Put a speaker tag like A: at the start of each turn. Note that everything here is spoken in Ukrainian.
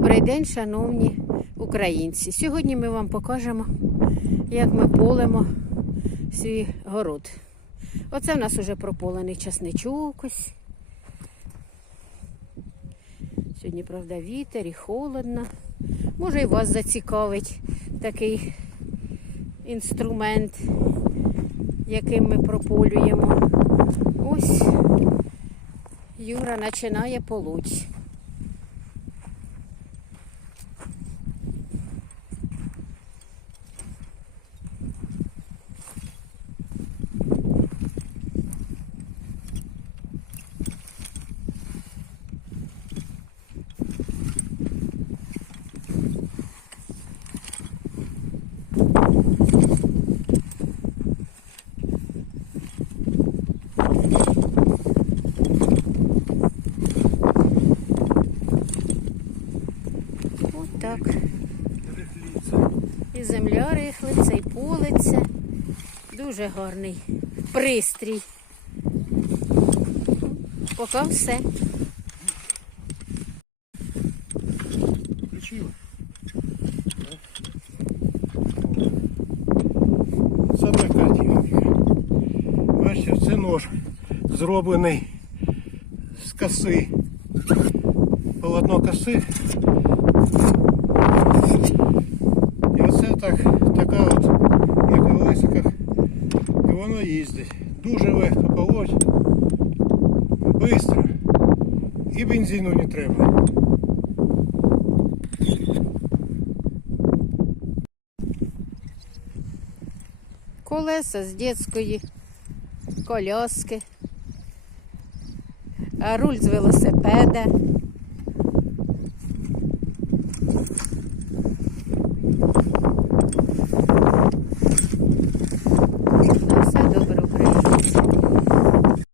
A: Добрий день, шановні українці. Сьогодні ми вам покажемо, як ми полимо свій город. Оце в нас уже прополений часничок ось. Сьогодні, правда, вітер і холодно. Може і вас зацікавить такий інструмент, яким ми прополюємо. Ось Юра починає полоть. От так. І земля рихлиться, і политься. Дуже гарний пристрій. Поки все.
B: Включила. Така техніка. Бачите, це нож зроблений з коси. Полотно коси. Так, така от на колесиках. І воно їздить. Дуже легко полоть. Бистро. І бензину не треба.
A: Колеса з дитячої коляски. Руль з велосипеда.